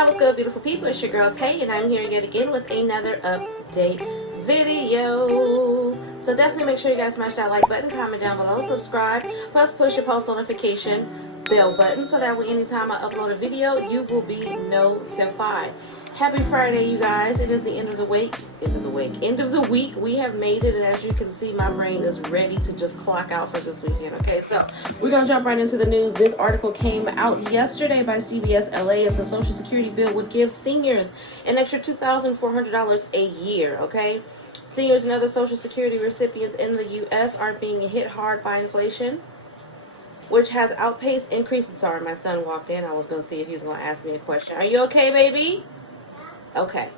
y'all, what's good, beautiful people? It's your girl Tay, and I'm here yet again with another update video. So definitely make sure you guys smash that like button, comment down below, subscribe, plus push your post notification bell button so that way anytime I upload a video, you will be notified. Happy Friday, you guys. It is the end of the week. End of the week. We have made it, and as you can see, my brain is ready to just clock out for this weekend. Okay, so we're going to jump right into the news. This article came out yesterday by CBS LA. As the Social Security bill would give seniors an extra $2,400 a year, okay? Seniors and other Social Security recipients in the U.S. are being hit hard by inflation, which has outpaced increases. Sorry, my son walked in. I was going to see if he was going to ask me a question. Are you okay, baby? Okay.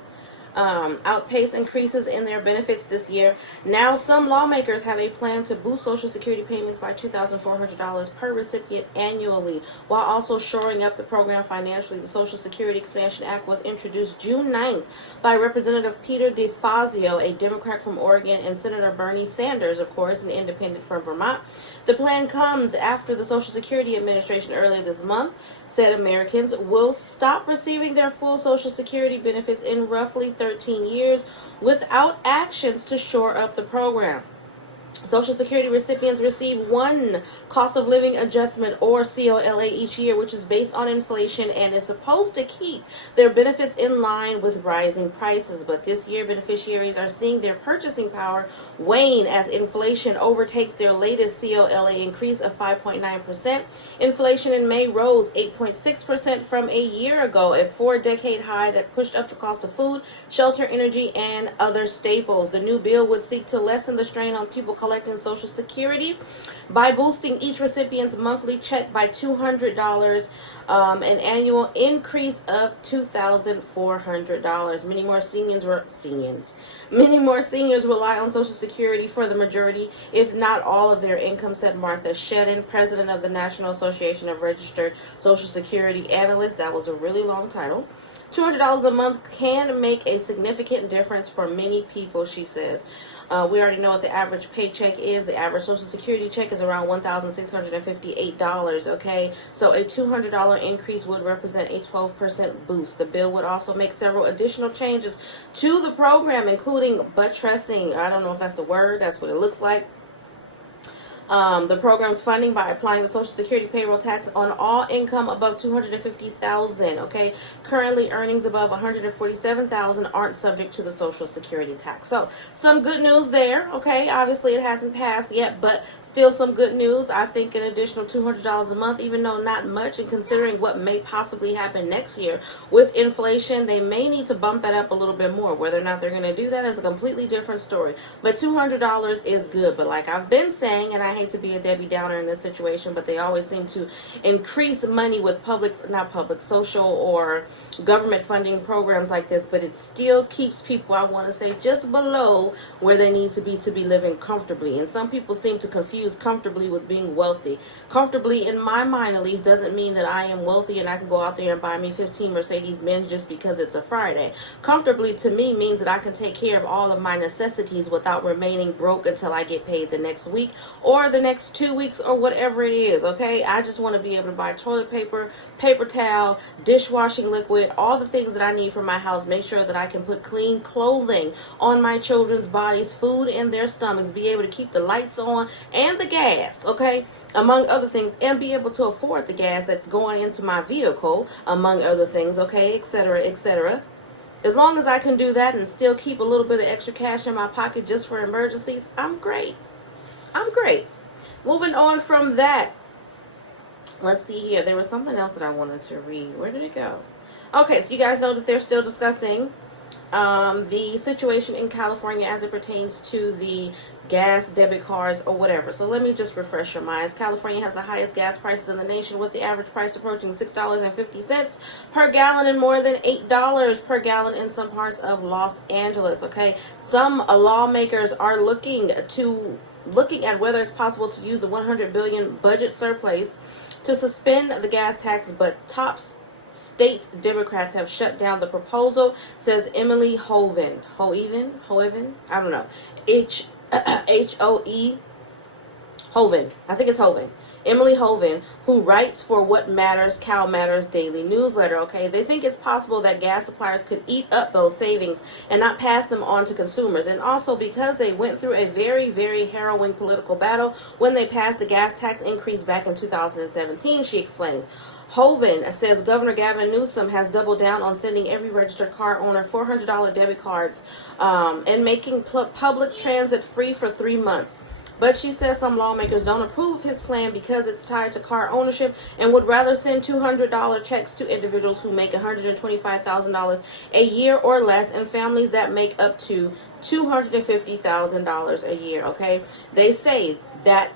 Outpace increases in their benefits this year. Now, some lawmakers have a plan to boost Social Security payments by $2,400 per recipient annually, while also shoring up the program financially. The Social Security Expansion Act was introduced June 9th by Representative Peter DeFazio, a Democrat from Oregon, and Senator Bernie Sanders, of course, an independent from Vermont. The plan comes after the Social Security Administration earlier this month said Americans will stop receiving their full Social Security benefits in roughly 13 years without actions to shore up the program. Social Security recipients receive one cost of living adjustment, or COLA, each year, which is based on inflation and is supposed to keep their benefits in line with rising prices. But this year, beneficiaries are seeing their purchasing power wane as inflation overtakes their latest COLA increase of 5.9%. Inflation in May rose 8.6% from a year ago, a 4-decade high that pushed up the cost of food, shelter, energy, and other staples. The new bill would seek to lessen the strain on people collecting Social Security by boosting each recipient's monthly check by $200, an annual increase of $2,400. Many more seniors rely on Social Security for the majority, if not all, of their income, said Martha Shedden, president of the National Association of Registered Social Security Analysts. That was a really long title. $200 a month can make a significant difference for many people, she says. We already know what the average paycheck is. The average Social Security check is around $1,658, okay? So a $200 increase would represent a 12% boost. The bill would also make several additional changes to the program, including buttressing. I don't know if that's the word. That's what it looks like. The program's funding by applying the Social Security payroll tax on all income above $250,000. Okay, currently earnings above $147,000 aren't subject to the Social Security tax. So some good news there. Okay, obviously it hasn't passed yet, but still some good news. I think an additional $200 a month, even though not much, and considering what may possibly happen next year with inflation, they may need to bump that up a little bit more. Whether or not they're going to do that is a completely different story. But $200 is good. But like I've been saying, and I hate to be a Debbie Downer in this situation, but they always seem to increase money with social or government funding programs like this, but it still keeps people, I want to say, just below where they need to be living comfortably. And some people seem to confuse comfortably with being wealthy. Comfortably, in my mind at least, doesn't mean that I am wealthy and I can go out there and buy me 15 Mercedes-Benz just because it's a Friday. Comfortably to me means that I can take care of all of my necessities without remaining broke until I get paid the next week or the next 2 weeks or whatever it is, okay? I just want to be able to buy toilet paper, paper towel, dishwashing liquid, all the things that I need for my house, make sure that I can put clean clothing on my children's bodies, food in their stomachs, be able to keep the lights on and the gas, okay? Among other things, and be able to afford the gas that's going into my vehicle, among other things, okay, etc., etc. As long as I can do that and still keep a little bit of extra cash in my pocket just for emergencies, I'm great. I'm great. Moving on from that, let's see here. There was something else that I wanted to read. Where did it go? Okay, so you guys know that they're still discussing the situation in California as it pertains to the gas, debit cards, or whatever. So let me just refresh your minds. California has the highest gas prices in the nation, with the average price approaching $6.50 per gallon and more than $8 per gallon in some parts of Los Angeles. Okay, some lawmakers are looking at whether it's possible to use a $100 billion budget surplus to suspend the gas tax, but top state Democrats have shut down the proposal, says Emily Hoeven, I don't know, Hoe Hoven. I think it's Hoven. Emily Hoven, who writes for What Matters, Cal Matters daily newsletter, okay? They think it's possible that gas suppliers could eat up those savings and not pass them on to consumers. And also because they went through a very, very harrowing political battle when they passed the gas tax increase back in 2017, she explains. Hoven says Governor Gavin Newsom has doubled down on sending every registered car owner $400 debit cards and making public transit free for 3 months. But she says some lawmakers don't approve of his plan because it's tied to car ownership and would rather send $200 checks to individuals who make $125,000 a year or less and families that make up to $250,000 a year, okay? They say that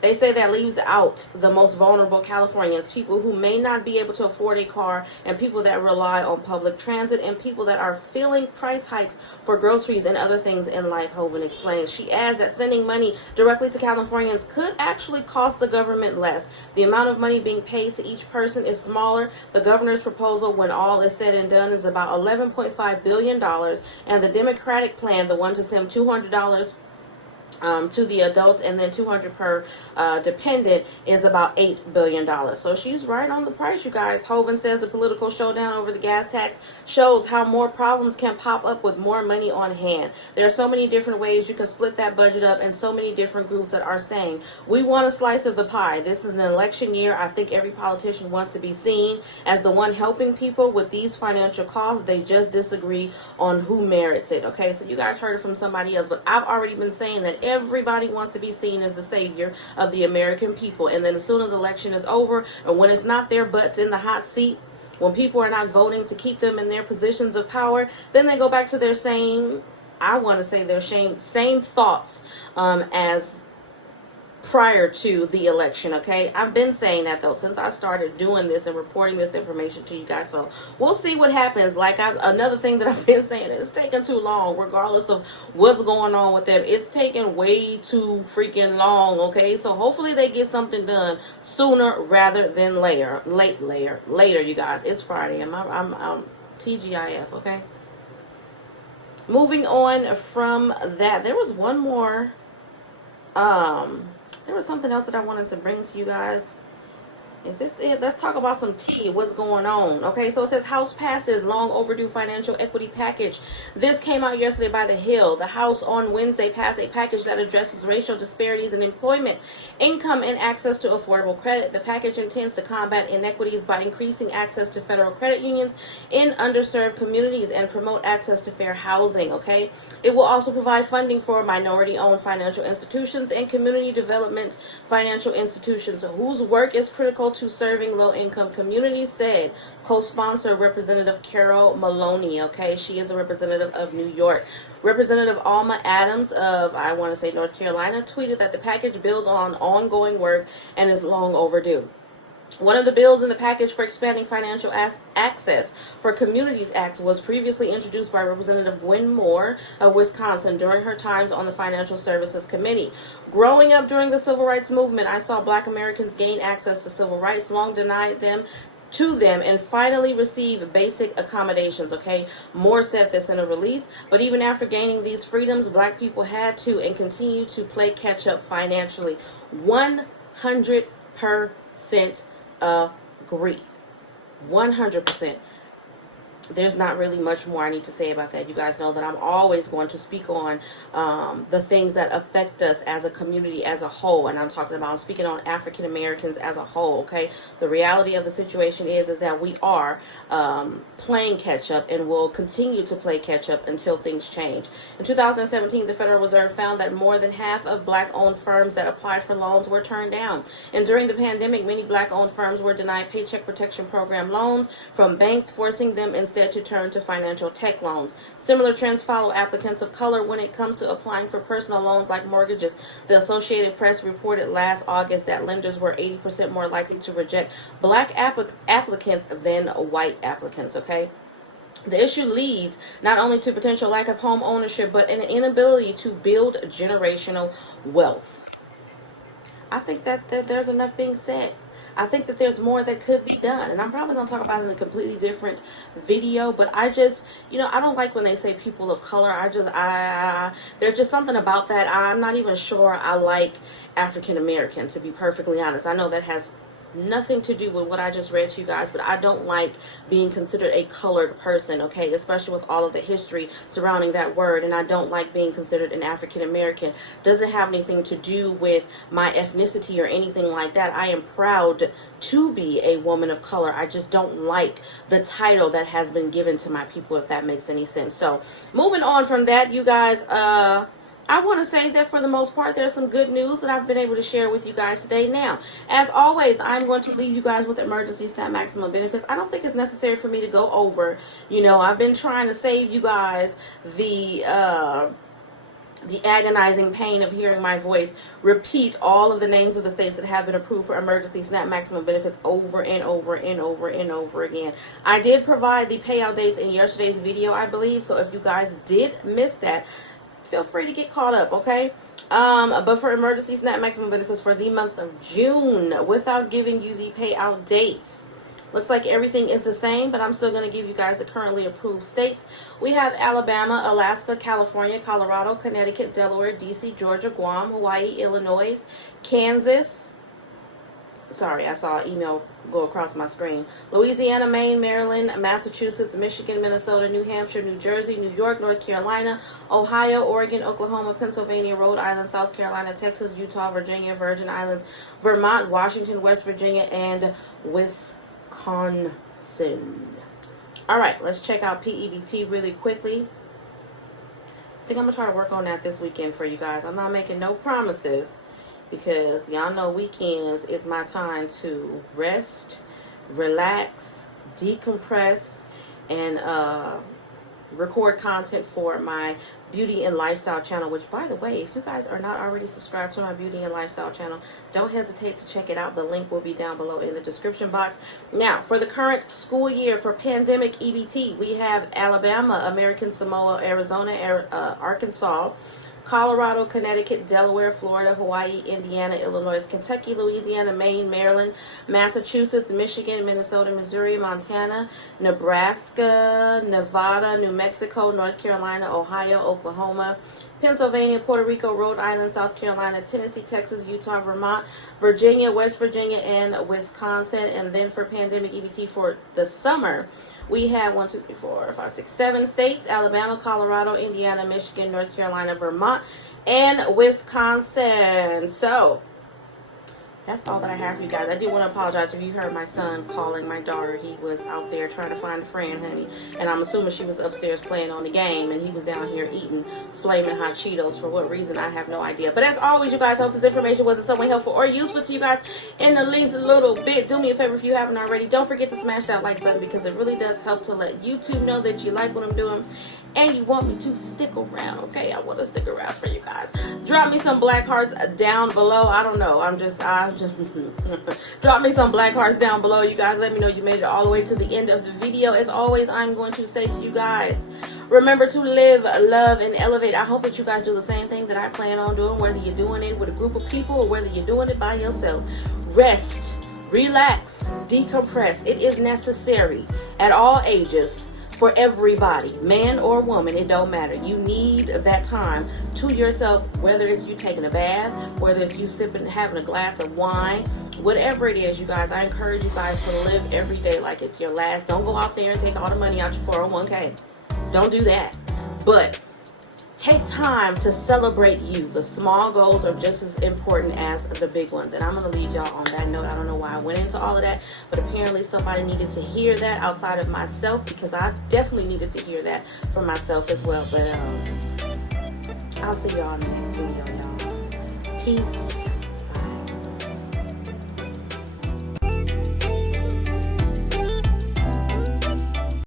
They say that leaves out the most vulnerable Californians, people who may not be able to afford a car, and people that rely on public transit, and people that are feeling price hikes for groceries and other things in life, Hoven explains. She adds that sending money directly to Californians could actually cost the government less. The amount of money being paid to each person is smaller. The governor's proposal, when all is said and done, is about $11.5 billion, and the Democratic plan, the one to send $200 to the adults and then $200 per dependent, is about $8 billion. So she's right on the price, you guys. Hoven says the political showdown over the gas tax shows how more problems can pop up with more money on hand. There are so many different ways you can split that budget up, and so many different groups that are saying, we want a slice of the pie. This is an election year. I think every politician wants to be seen as the one helping people with these financial costs. They just disagree on who merits it. Okay, so you guys heard it from somebody else, but I've already been saying that everybody wants to be seen as the savior of the American people. And then as soon as election is over, and when it's not their butts in the hot seat, when people are not voting to keep them in their positions of power, then they go back to their same, I want to say their same thoughts as prior to the election, okay? I've been saying that, though, since I started doing this and reporting this information to you guys. So we'll see what happens. Another thing that I've been saying, it's taking too long, regardless of what's going on with them. It's taking way too freaking long, okay? So hopefully they get something done sooner rather than later. Later, you guys. It's Friday. I'm TGIF, okay? Moving on from that, there was one more. There was something else that I wanted to bring to you guys. Is this it? Let's talk about some tea. What's going on? Okay, so it says House passes long overdue financial equity package. This came out yesterday by The Hill. The House on Wednesday passed a package that addresses racial disparities in employment, income, and access to affordable credit. The package intends to combat inequities by increasing access to federal credit unions in underserved communities and promote access to fair housing. Okay, it will also provide funding for minority-owned financial institutions and community development financial institutions whose work is critical to serving low-income communities, said co-sponsor Representative Carol Maloney. Okay, she is a representative of New York. Representative Alma Adams of, I want to say, North Carolina, tweeted that the package builds on ongoing work and is long overdue. One of the bills in the package for expanding financial access for Communities Act was previously introduced by Representative Gwen Moore of Wisconsin during her times on the Financial Services Committee. Growing up during the Civil Rights Movement, I saw Black Americans gain access to civil rights long denied them and finally receive basic accommodations. Okay, Moore said this in a release. But even after gaining these freedoms, Black people had to and continue to play catch up financially. 100% agree. 100%. There's not really much more I need to say about that. You guys know that I'm always going to speak on the things that affect us as a community as a whole. And I'm speaking on African Americans as a whole, okay? The reality of the situation is that we are playing catch up and will continue to play catch up until things change. In 2017, the Federal Reserve found that more than half of Black-owned firms that applied for loans were turned down. And during the pandemic, many Black-owned firms were denied Paycheck Protection Program loans from banks, forcing them instead to turn to financial tech loans. Similar trends follow applicants of color when it comes to applying for personal loans like mortgages. The Associated Press reported last August that lenders were 80% more likely to reject Black applicants than white applicants, okay? The issue leads not only to potential lack of home ownership, but an inability to build generational wealth. I think that there's enough being said. I think that there's more that could be done, and I'm probably going to talk about it in a completely different video. But I just, I don't like when they say people of color. There's just something about that. I'm not even sure I like African American, to be perfectly honest. I know that has nothing to do with what I just read to you guys, but I don't like being considered a colored person, okay, especially with all of the history surrounding that word. And I don't like being considered an African American. Doesn't have anything to do with my ethnicity or anything like that. I am proud to be a woman of color. I just don't like the title that has been given to my people, if that makes any sense. So moving on from that, you guys, I want to say that for the most part, there's some good news that I've been able to share with you guys today. Now, as always, I'm going to leave you guys with emergency SNAP maximum benefits. I don't think it's necessary for me to go over. I've been trying to save you guys the agonizing pain of hearing my voice repeat all of the names of the states that have been approved for emergency SNAP maximum benefits over and over and over and over again. I did provide the payout dates in yesterday's video, I believe. So if you guys did miss that, feel free to get caught up, okay? But for emergency SNAP maximum benefits for the month of June, without giving you the payout dates, looks like everything is the same, but I'm still going to give you guys the currently approved states. We have Alabama, Alaska, California, Colorado, Connecticut, Delaware, DC, Georgia, Guam, Hawaii, Illinois, Kansas. Sorry, I saw an email go across my screen. Louisiana, Maine, Maryland, Massachusetts, Michigan, Minnesota, New Hampshire, New Jersey, New York, North Carolina, Ohio, Oregon, Oklahoma, Pennsylvania, Rhode Island, South Carolina, Texas, Utah, Virginia, Virgin Islands, Vermont, Washington, West Virginia, and Wisconsin. All right, let's check out P-Ebt really quickly. I think I'm going to try to work on that this weekend for you guys. I'm not making no promises, because y'all know weekends is my time to rest, relax, decompress, and record content for my beauty and lifestyle channel, which, by the way, if you guys are not already subscribed to my beauty and lifestyle channel, don't hesitate to check it out. The link will be down below in the description box. Now, for the current school year for pandemic EBT, we have Alabama, American Samoa, Arizona, Arkansas, Colorado, Connecticut, Delaware, Florida, Hawaii, Indiana, Illinois, Kentucky, Louisiana, Maine, Maryland, Massachusetts, Michigan, Minnesota, Missouri, Montana, Nebraska, Nevada, New Mexico, North Carolina, Ohio, Oklahoma, Pennsylvania, Puerto Rico, Rhode Island, South Carolina, Tennessee, Texas, Utah, Vermont, Virginia, West Virginia, and Wisconsin. And then for pandemic EBT for the summer, we have 7 states: Alabama, Colorado, Indiana, Michigan, North Carolina, Vermont, and Wisconsin. So that's all that I have for you guys. I do want to apologize if you heard my son calling my daughter. He was out there trying to find a friend, honey. And I'm assuming she was upstairs playing on the game, and he was down here eating flaming hot Cheetos. For what reason, I have no idea. But as always, you guys, I hope this information was in some way helpful or useful to you guys in the least little bit. Do me a favor if you haven't already. Don't forget to smash that like button, because it really does help to let YouTube know that you like what I'm doing and you want me to stick around, okay? I want to stick around for you guys. Drop me some black hearts down below. I don't know. I'm just drop me some black hearts down below. You guys, let me know you made it all the way to the end of the video. As always, I'm going to say to you guys, remember to live, love, and elevate. I hope that you guys do the same thing that I plan on doing, whether you're doing it with a group of people or whether you're doing it by yourself. Rest, relax, decompress. It is necessary at all ages. For everybody, man or woman, it don't matter. You need that time to yourself, whether it's you taking a bath, whether it's you having a glass of wine, whatever it is, you guys. I encourage you guys to live every day like it's your last. Don't go out there and take all the money out your 401k. Don't do that. But take time to celebrate you. The small goals are just as important as the big ones. And I'm going to leave y'all on that note. I don't know why I went into all of that, but apparently somebody needed to hear that outside of myself, because I definitely needed to hear that for myself as well. But I'll see y'all in the next video, y'all. Peace.